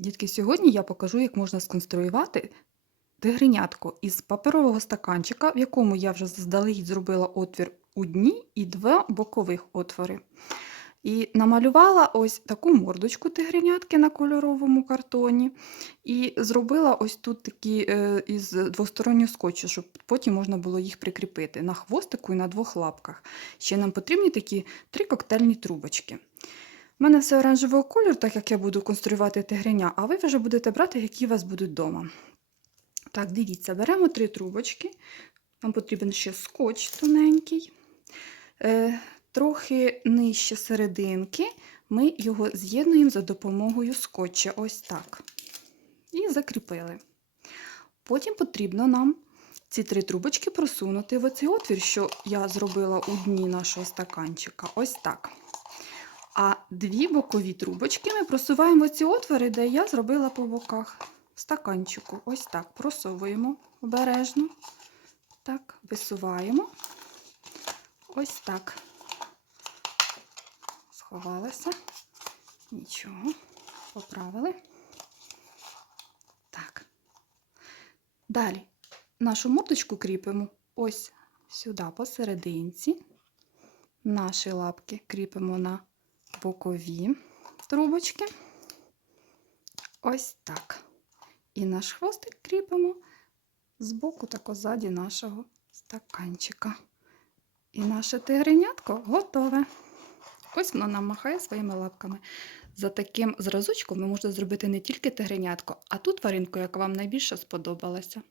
Дітки, сьогодні я покажу, як можна сконструювати тигренятко із паперового стаканчика, в якому я вже заздалегідь зробила отвір у дні і два бокових отвори. І намалювала ось таку мордочку тигренятки на кольоровому картоні. І зробила ось тут такі е, із двостороннього скотчу, щоб потім можна було їх прикріпити на хвостику і на двох лапках. Ще нам потрібні такі три коктейльні трубочки. У мене все оранжевого кольору, так як я буду конструювати тигреня, а ви вже будете брати, які у вас будуть вдома. Так, дивіться, беремо три трубочки. Нам потрібен ще скотч тоненький. Е, трохи нижче серединки ми його з'єднуємо за допомогою скотча. Ось так. І закріпили. Потім потрібно нам ці три трубочки просунути в оцей отвір, що я зробила у дні нашого стаканчика. Ось так. А дві бокові трубочки ми просуваємо ці отвори, де я зробила по боках стаканчику. Ось так просовуємо обережно. Так, висуваємо. Ось так. Сховалася. Нічого. Поправили. Так. Далі нашу мордочку кріпимо ось сюди посерединці. Наші лапки кріпимо на бокові трубочки. Ось так. І наш хвостик кріпимо з боку тако ззаді нашого стаканчика. І наше тигренятко готове. Ось воно нам махає своїми лапками. За таким зразочком ви можете зробити не тільки тигренятко, а ту тваринку, яка вам найбільше сподобалася.